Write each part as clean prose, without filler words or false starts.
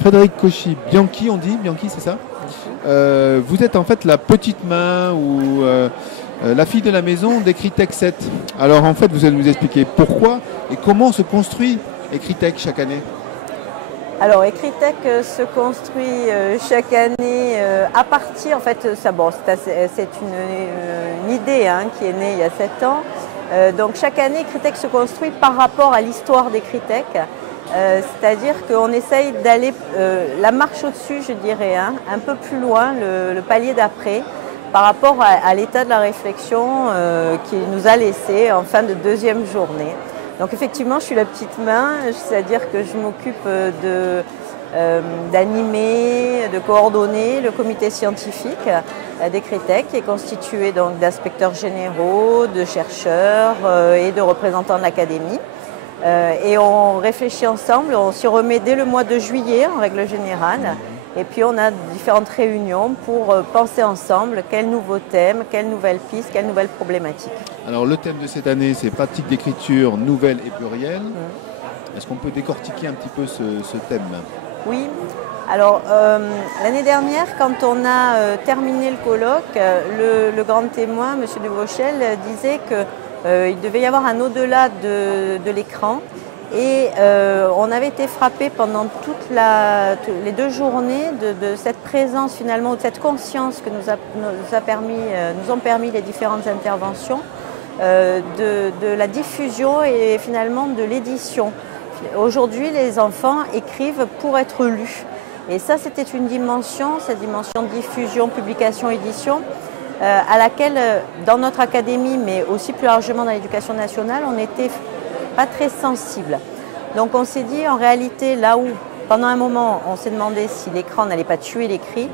Frédéric Cauchy-Bianchi, on dit Bianchi, c'est ça? Vous êtes en fait la petite main ou la fille de la maison d'Ecritech 7. Alors en fait, vous allez nous expliquer pourquoi et comment se construit Ecritech chaque année. Alors Ecritech se construit chaque année à partir, en fait, c'est une idée qui est née il y a 7 ans. Donc chaque année, Ecritech se construit par rapport à l'histoire d'Ecritech. C'est-à-dire qu'on essaye d'aller la marche au-dessus, je dirais, un peu plus loin, le palier d'après, par rapport à l'état de la réflexion qu'il nous a laissé en fin de deuxième journée. Donc effectivement, je suis la petite main, c'est-à-dire que je m'occupe d'animer, de coordonner le comité scientifique d'Ecritech, qui est constitué d'inspecteurs généraux, de chercheurs et de représentants de l'académie. Et on réfléchit ensemble, on s'y remet dès le mois de juillet en règle générale. Et puis on a différentes réunions pour penser ensemble quels nouveaux thèmes, quelles nouvelles pistes, quelles nouvelles problématiques. Alors le thème de cette année, c'est pratique d'écriture nouvelle et plurielle. Est-ce qu'on peut décortiquer un petit peu ce thème? Oui. Alors l'année dernière, quand on a terminé le colloque, le grand témoin, M. de Vauchel, disait qu'il devait y avoir un au-delà de l'écran. Et on avait été frappé pendant les 2 journées de cette présence finalement, de cette conscience que nous ont permis les différentes interventions, de la diffusion et finalement de l'édition. Aujourd'hui, les enfants écrivent pour être lus. Et ça, c'était une dimension, cette dimension diffusion, publication, édition, à laquelle, dans notre académie, mais aussi plus largement dans l'éducation nationale, on n'était pas très sensible. Donc on s'est dit, en réalité, là où pendant un moment on s'est demandé si l'écran n'allait pas tuer l'écrit,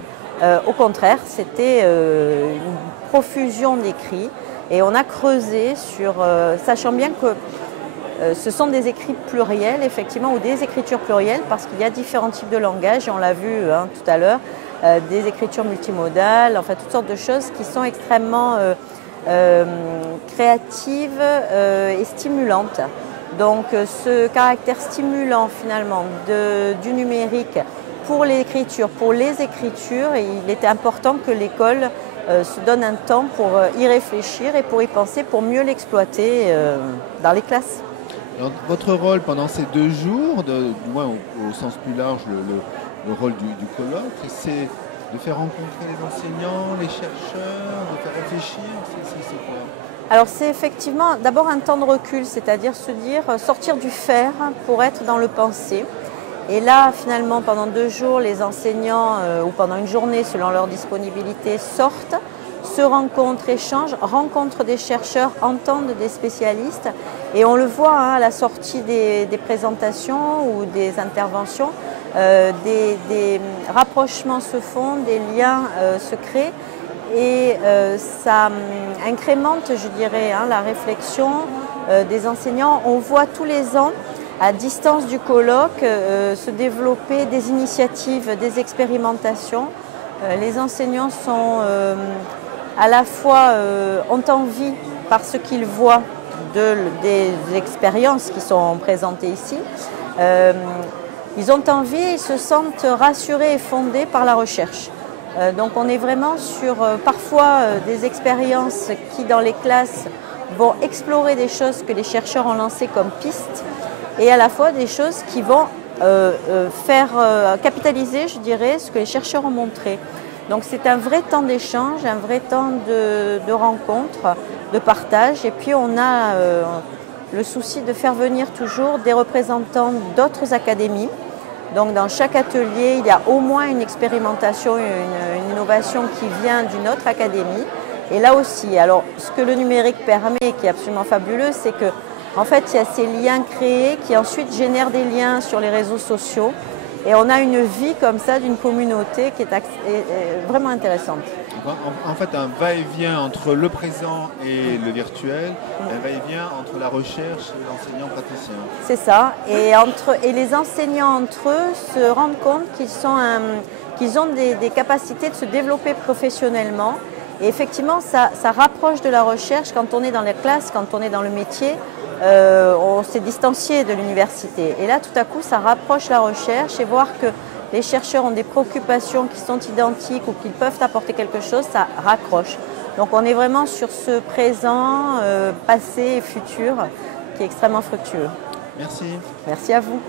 au contraire, c'était une profusion d'écrits. Et on a creusé sachant bien que ce sont des écrits pluriels, effectivement, ou des écritures plurielles, parce qu'il y a différents types de langages, et on l'a vu tout à l'heure, des écritures multimodales, enfin toutes sortes de choses qui sont extrêmement créatives et stimulantes. Donc ce caractère stimulant finalement du numérique pour l'écriture, pour les écritures, il était important que l'école se donne un temps pour y réfléchir et pour y penser, pour mieux l'exploiter dans les classes. Alors, votre rôle pendant ces 2 jours, du moins au sens plus large, le rôle du colloque, c'est de faire rencontrer les enseignants, les chercheurs, de faire réfléchir, c'est quoi? Alors c'est effectivement d'abord un temps de recul, c'est-à-dire se dire sortir du faire pour être dans le penser. Et là finalement pendant 2 jours, les enseignants ou pendant une journée selon leur disponibilité sortent, se rencontrent, échangent, rencontrent des chercheurs, entendent des spécialistes. Et on le voit à la sortie des présentations ou des interventions, des rapprochements se font, des liens se créent. Et ça incrémente, je dirais, la réflexion des enseignants. On voit tous les ans, à distance du colloque, se développer des initiatives, des expérimentations. Les enseignants sont à la fois ont envie, par ce qu'ils voient des expériences qui sont présentées ici, ils ont envie et ils se sentent rassurés et fondés par la recherche. Donc on est vraiment sur parfois des expériences qui dans les classes vont explorer des choses que les chercheurs ont lancées comme pistes et à la fois des choses qui vont faire capitaliser, je dirais, ce que les chercheurs ont montré. Donc c'est un vrai temps d'échange, un vrai temps de rencontre, de partage et puis on a le souci de faire venir toujours des représentants d'autres académies. Donc dans chaque atelier, il y a au moins une expérimentation, une innovation qui vient d'une autre académie. Et là aussi, alors ce que le numérique permet, qui est absolument fabuleux, c'est que en fait, il y a ces liens créés qui ensuite génèrent des liens sur les réseaux sociaux. Et on a une vie comme ça d'une communauté qui est vraiment intéressante. En fait, un va-et-vient entre le présent et le virtuel, un va-et-vient entre la recherche et l'enseignant praticien. C'est ça. Et les enseignants entre eux se rendent compte qu'ils ont des capacités de se développer professionnellement. Et effectivement, ça rapproche de la recherche quand on est dans les classes, quand on est dans le métier. on s'est distancié de l'université. Et là, tout à coup, ça rapproche la recherche et voir que les chercheurs ont des préoccupations qui sont identiques ou qu'ils peuvent apporter quelque chose, ça raccroche. Donc on est vraiment sur ce présent, passé et futur qui est extrêmement fructueux. Merci. Merci à vous.